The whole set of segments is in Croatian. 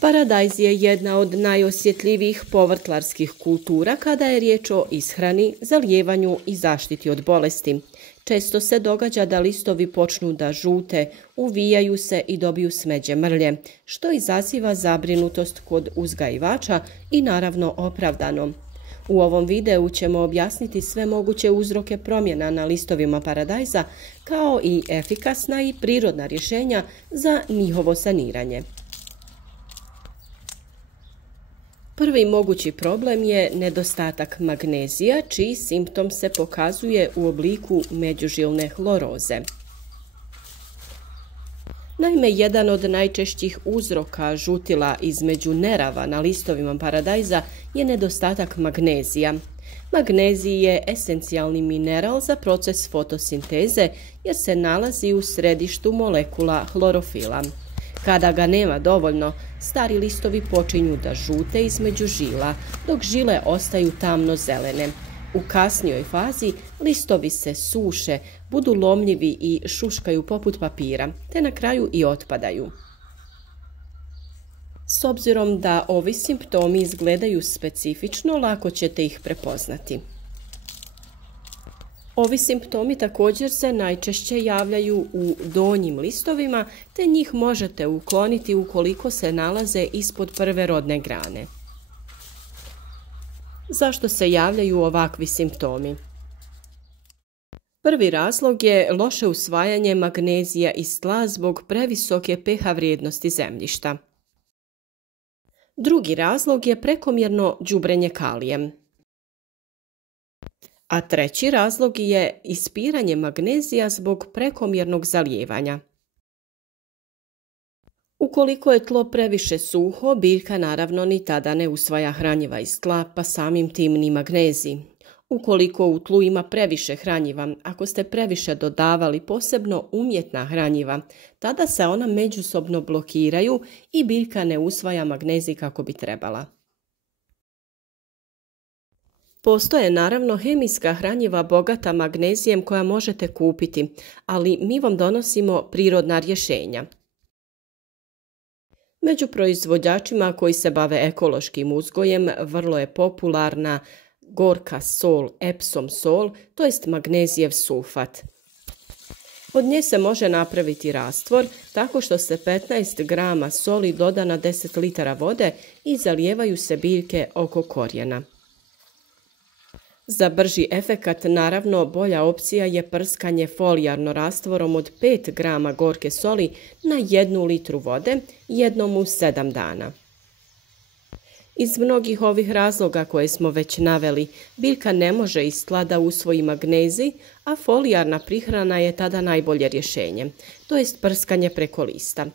Paradajz je jedna od najosjetljivijih povrtlarskih kultura kada je riječ o ishrani, zalijevanju i zaštiti od bolesti. Često se događa da listovi počnu da žute, uvijaju se i dobiju smeđe mrlje, što izaziva zabrinutost kod uzgajivača i naravno opravdano. U ovom videu ćemo objasniti sve moguće uzroke promjena na listovima paradajza, kao i efikasna i prirodna rješenja za njihovo saniranje. Prvi mogući problem je nedostatak magnezija, čiji simptom se pokazuje u obliku međužilne hloroze. Naime, jedan od najčešćih uzroka žutila između nerava na listovima paradajza je nedostatak magnezija. Magnezij je esencijalni mineral za proces fotosinteze jer se nalazi u središtu molekula hlorofila. Kada ga nema dovoljno, stari listovi počinju da žute između žila, dok žile ostaju tamno zelene. U kasnijoj fazi listovi se suše, budu lomljivi i šuškaju poput papira, te na kraju i otpadaju. S obzirom da ovi simptomi izgledaju specifično, lako ćete ih prepoznati. Ovi simptomi također se najčešće javljaju u donjim listovima, te njih možete ukloniti ukoliko se nalaze ispod prve rodne grane. Zašto se javljaju ovakvi simptomi? Prvi razlog je loše usvajanje magnezija iz tla zbog previsoke pH vrijednosti zemljišta. Drugi razlog je prekomjerno đubrenje kalijem. A treći razlog je ispiranje magnezija zbog prekomjernog zalijevanja. Ukoliko je tlo previše suho, biljka naravno ni tada ne usvaja hranjiva iz tla, pa samim tim ni magnezij. Ukoliko u tlu ima previše hranjiva, ako ste previše dodavali posebno umjetna hranjiva, tada se ona međusobno blokiraju i biljka ne usvaja magnezij kako bi trebala. Postoje naravno hemijska hranjiva bogata magnezijem koja možete kupiti, ali mi vam donosimo prirodna rješenja. Među proizvođačima koji se bave ekološkim uzgojem vrlo je popularna gorka sol, Epsom sol, to jest magnezijev sulfat. Od nje se može napraviti rastvor tako što se 15 grama soli doda na 10 litara vode i zalijevaju se biljke oko korijena. Za brži efekat, naravno, bolja opcija je prskanje folijarno rastvorom od 5 grama gorke soli na 1 litru vode jednom u 7 dana. Iz mnogih ovih razloga koje smo već naveli, biljka ne može iz tla da usvoji magnezij, a folijarna prihrana je tada najbolje rješenje, to jest prskanje preko lista.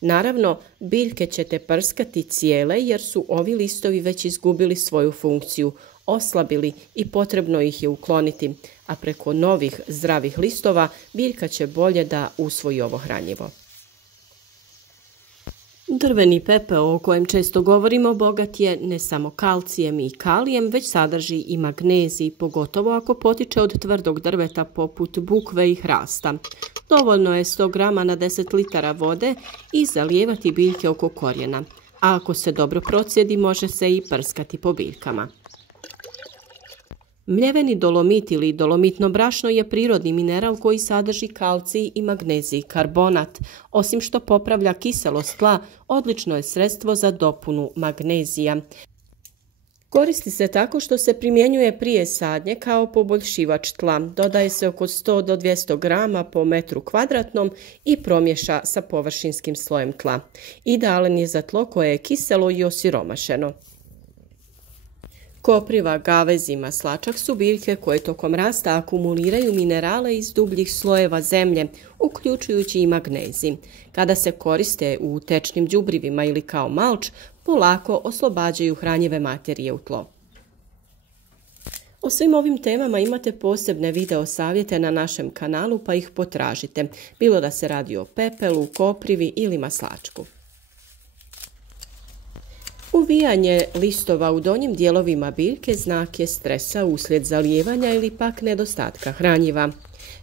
Naravno, biljke ćete prskati cijele jer su ovi listovi već izgubili svoju funkciju, oslabili i potrebno ih je ukloniti, a preko novih zdravih listova biljka će bolje da usvoji ovo hranjivo. Drveni pepeo o kojem često govorimo bogat je ne samo kalcijem i kalijem, već sadrži i magnezij, pogotovo ako potiče od tvrdog drveta poput bukve i hrasta. Dovoljno je 100 grama na 10 litara vode i zalijevati biljke oko korijena, a ako se dobro procijedi može se i prskati po biljkama. Mljeveni dolomit ili dolomitno brašno je prirodni mineral koji sadrži kalcij i magnezij karbonat. Osim što popravlja kiselost tla, odlično je sredstvo za dopunu magnezija. Koristi se tako što se primjenjuje prije sadnje kao poboljšivač tla. Dodaje se oko 100 do 200 grama po metru kvadratnom i promješa sa površinskim slojem tla. Idealan je za tlo koje je kiselo i osiromašeno. Kopriva, gavez i maslačak su biljke koje tokom rasta akumuliraju minerale iz dubljih slojeva zemlje, uključujući i magnezij. Kada se koriste u tečnim đubrivima ili kao malč, polako oslobađaju hranjive materije u tlo. O svim ovim temama imate posebne video savjete na našem kanalu, pa ih potražite, bilo da se radi o pepelu, koprivi ili maslačku. Uvijanje listova u donjim dijelovima biljke znak je stresa uslijed zalijevanja ili pak nedostatka hranjiva.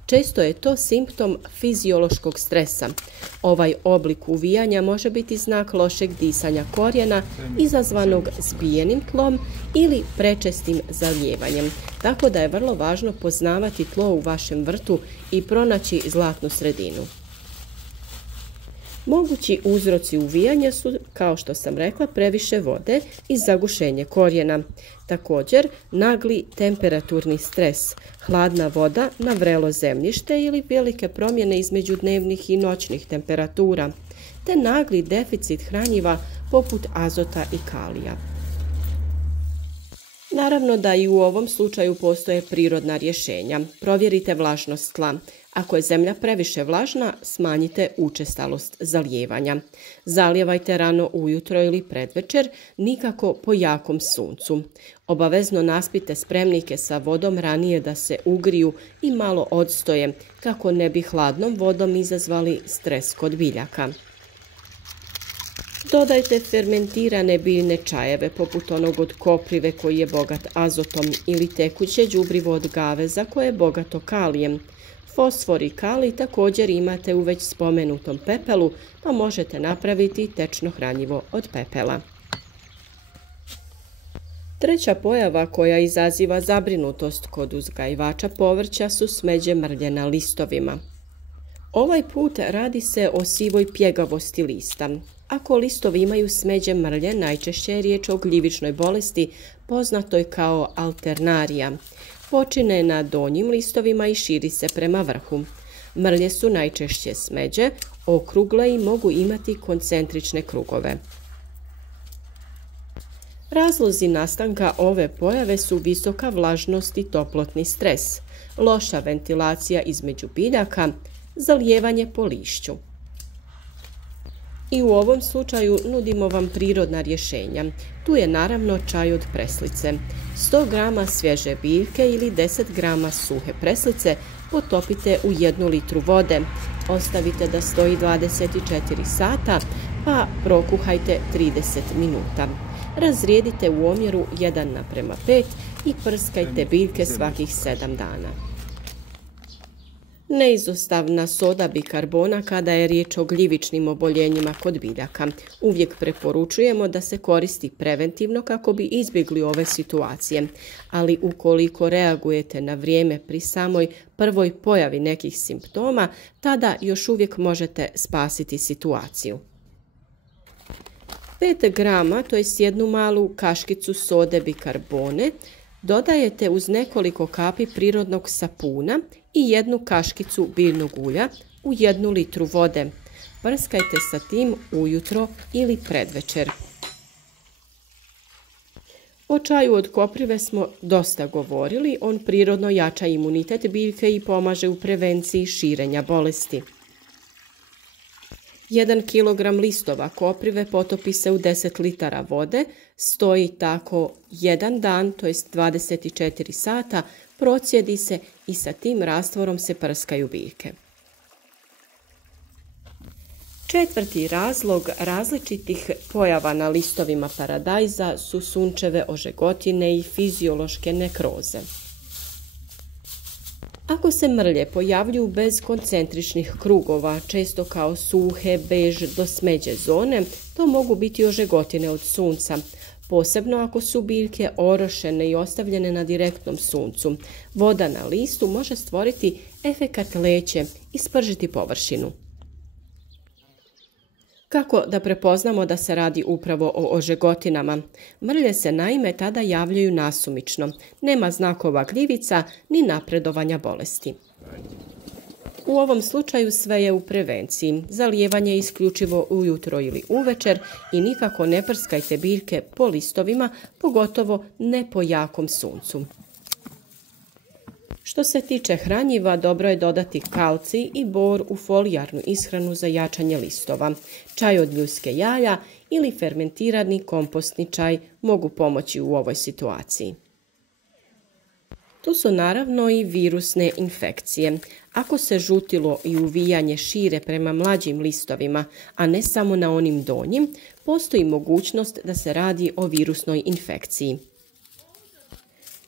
Često je to simptom fiziološkog stresa. Ovaj oblik uvijanja može biti znak lošeg disanja korijena izazvanog zbijenim tlom ili prečestim zalijevanjem, tako da je vrlo važno poznavati tlo u vašem vrtu i pronaći zlatnu sredinu. Mogući uzroci uvijanja su, kao što sam rekla, previše vode i zagušenje korijena. Također, nagli temperaturni stres, hladna voda na vrelo zemljište ili velike promjene između dnevnih i noćnih temperatura, te nagli deficit hranjiva poput azota i kalija. Naravno da i u ovom slučaju postoje prirodna rješenja. Provjerite vlažnost tla. Ako je zemlja previše vlažna, smanjite učestalost zalijevanja. Zalijevajte rano ujutro ili predvečer, nikako po jakom suncu. Obavezno naspite spremnike sa vodom ranije da se ugriju i malo odstoje, kako ne bi hladnom vodom izazvali stres kod biljaka. Dodajte fermentirane biljne čajeve poput onog od koprive koji je bogat azotom ili tekuće đubrivo od gaveza koje je bogato kalijem. Fosfor i kalij također imate u već spomenutom pepelu, pa možete napraviti tečno hranjivo od pepela. Treća pojava koja izaziva zabrinutost kod uzgajivača povrća su smeđe mrlje na listovima. Ovaj put radi se o sivoj pjegavosti lista. Ako listovi imaju smeđe mrlje, najčešće je riječ o gljivičnoj bolesti poznatoj kao alternarija. Počine na donjim listovima i širi se prema vrhu. Mrlje su najčešće smeđe, okrugle i mogu imati koncentrične krugove. Razlozi nastanka ove pojave su visoka vlažnost i toplotni stres, loša ventilacija između biljaka, zalijevanje po lišću. I u ovom slučaju nudimo vam prirodna rješenja. Tu je naravno čaj od preslice. 100 grama svježe biljke ili 10 grama suhe preslice potopite u 1 litru vode. Ostavite da stoji 24 sata, pa prokuhajte 30 minuta. Razrijedite u omjeru 1:5 i prskajte biljke svakih 7 dana. Neizostavna soda bikarbona kada je riječ o gljivičnim oboljenjima kod biljaka. Uvijek preporučujemo da se koristi preventivno kako bi izbjegli ove situacije, ali ukoliko reagujete na vrijeme pri samoj prvoj pojavi nekih simptoma, tada još uvijek možete spasiti situaciju. 5 grama, to je jednu malu kaškicu sode bikarbone, dodajete uz nekoliko kapi prirodnog sapuna i 1 kaškicu biljnog ulja u 1 litru vode. Prskajte sa tim ujutro ili predvečer. O čaju od koprive smo dosta govorili. On prirodno jača imunitet biljke i pomaže u prevenciji širenja bolesti. 1 kg listova koprive potopi se u 10 litara vode, stoji tako 1 dan, to jest 24 sata, procijedi se i sa tim rastvorom se prskaju biljke. Četvrti razlog različitih pojava na listovima paradajza su sunčeve ožegotine i fiziološke nekroze. Ako se mrlje pojavljuju bez koncentričnih krugova, često kao suhe, bež do smeđe zone, to mogu biti ožegotine od sunca, posebno ako su biljke orošene i ostavljene na direktnom suncu. Voda na listu može stvoriti efekat leće i spržiti površinu. Kako da prepoznamo da se radi upravo o ožegotinama? Mrlje se naime tada javljaju nasumično. Nema znakova gljivica ni napredovanja bolesti. U ovom slučaju sve je u prevenciji. Zalijevanje isključivo ujutro ili uvečer i nikako ne prskajte biljke po listovima, pogotovo ne po jakom suncu. Što se tiče hranjiva, dobro je dodati kalcij i bor u folijarnu ishranu za jačanje listova. Čaj od ljuske jaja ili fermentirani kompostni čaj mogu pomoći u ovoj situaciji. Tu su naravno i virusne infekcije. Ako se žutilo i uvijanje šire prema mlađim listovima, a ne samo na onim donjim, postoji mogućnost da se radi o virusnoj infekciji.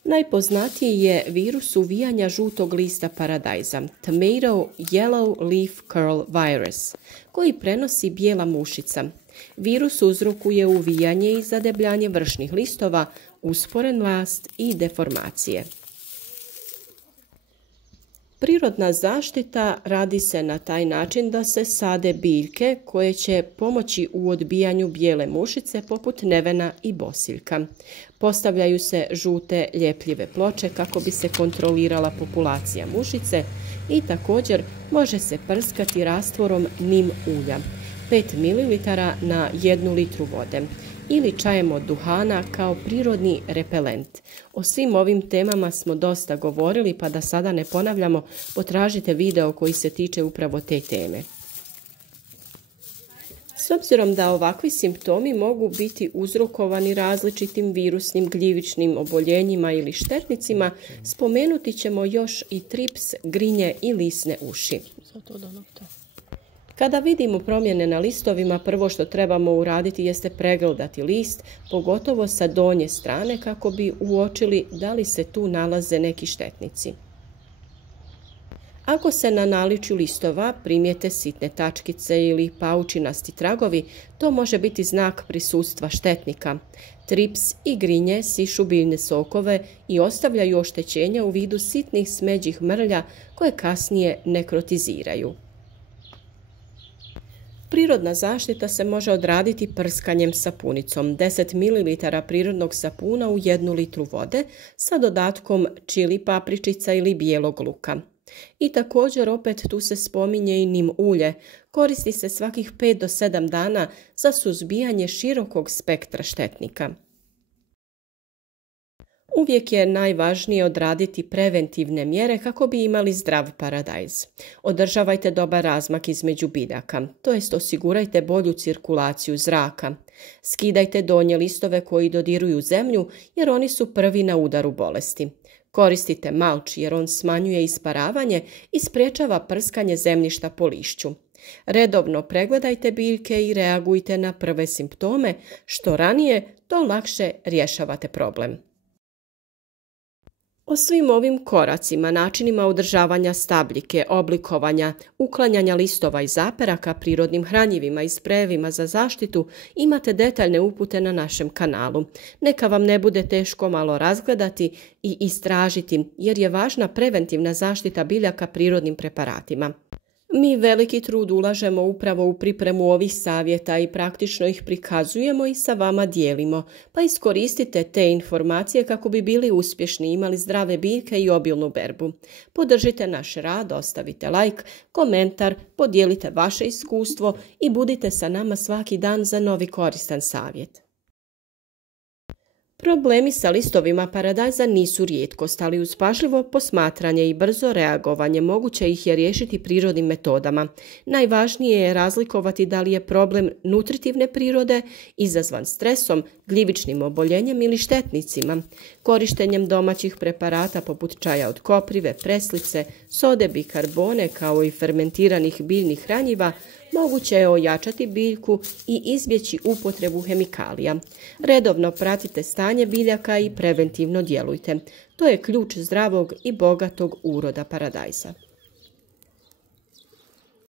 Najpoznatiji je virus uvijanja žutog lista paradajza, Tomato Yellow Leaf Curl Virus, koji prenosi bijela mušica. Virus uzrokuje uvijanje i zadebljanje vršnih listova, usporen rast i deformacije. Prirodna zaštita radi se na taj način da se sade biljke koje će pomoći u odbijanju bijele mušice poput nevena i bosiljka. Postavljaju se žute ljepljive ploče kako bi se kontrolirala populacija mušice i također može se prskati rastvorom nim ulja, 5 ml na 1 litru vode, ili čajem od duhana kao prirodni repelent. O svim ovim temama smo dosta govorili, pa da sada ne ponavljamo, potražite video koji se tiče upravo te teme. S obzirom da ovakvi simptomi mogu biti uzrokovani različitim virusnim gljivičnim oboljenjima ili štetnicima, spomenuti ćemo još i trips, grinje i lisne uši. Kada vidimo promjene na listovima, prvo što trebamo uraditi jeste pregledati list, pogotovo sa donje strane kako bi uočili da li se tu nalaze neki štetnici. Ako se na naličju listova primijete sitne tačkice ili paučinasti tragovi, to može biti znak prisustva štetnika. Trips i grinje sišu biljne sokove i ostavljaju oštećenja u vidu sitnih smeđih mrlja koje kasnije nekrotiziraju. Prirodna zaštita se može odraditi prskanjem sapunicom, 10 ml prirodnog sapuna u 1 litru vode sa dodatkom čili papričica ili bijelog luka. I također opet tu se spominje i nim ulje, koristi se svakih 5 do 7 dana za suzbijanje širokog spektra štetnika. Uvijek je najvažnije odraditi preventivne mjere kako bi imali zdrav paradajz. Održavajte dobar razmak između biljaka, to jest osigurajte bolju cirkulaciju zraka. Skidajte donje listove koji dodiruju zemlju jer oni su prvi na udaru bolesti. Koristite malč jer on smanjuje isparavanje i sprječava prskanje zemljišta po lišću. Redovno pregledajte biljke i reagujte na prve simptome, što ranije to lakše rješavate problem. O svim ovim koracima, načinima održavanja stabljike, oblikovanja, uklanjanja listova i zaperaka prirodnim hranjivima i sprejevima za zaštitu imate detaljne upute na našem kanalu. Neka vam ne bude teško malo razgledati i istražiti jer je važna preventivna zaštita biljaka prirodnim preparatima. Mi veliki trud ulažemo upravo u pripremu ovih savjeta i praktično ih prikazujemo i sa vama dijelimo, pa iskoristite te informacije kako bi bili uspješni i imali zdrave biljke i obilnu berbu. Podržite naš rad, ostavite like, komentar, podijelite vaše iskustvo i budite sa nama svaki dan za novi koristan savjet. Problemi sa listovima paradajza nisu rijetkost, ali uz pažljivo posmatranje i brzo reagovanje moguće ih je riješiti prirodnim metodama. Najvažnije je razlikovati da li je problem nutritivne prirode, izazvan stresom, gljivičnim oboljenjem ili štetnicima. Korištenjem domaćih preparata poput čaja od koprive, preslice, sode, bikarbone kao i fermentiranih biljnih hranjiva moguće je ojačati biljku i izbjeći upotrebu hemikalija. Redovno pratite stanje biljaka i preventivno djelujte. To je ključ zdravog i bogatog uroda paradajza.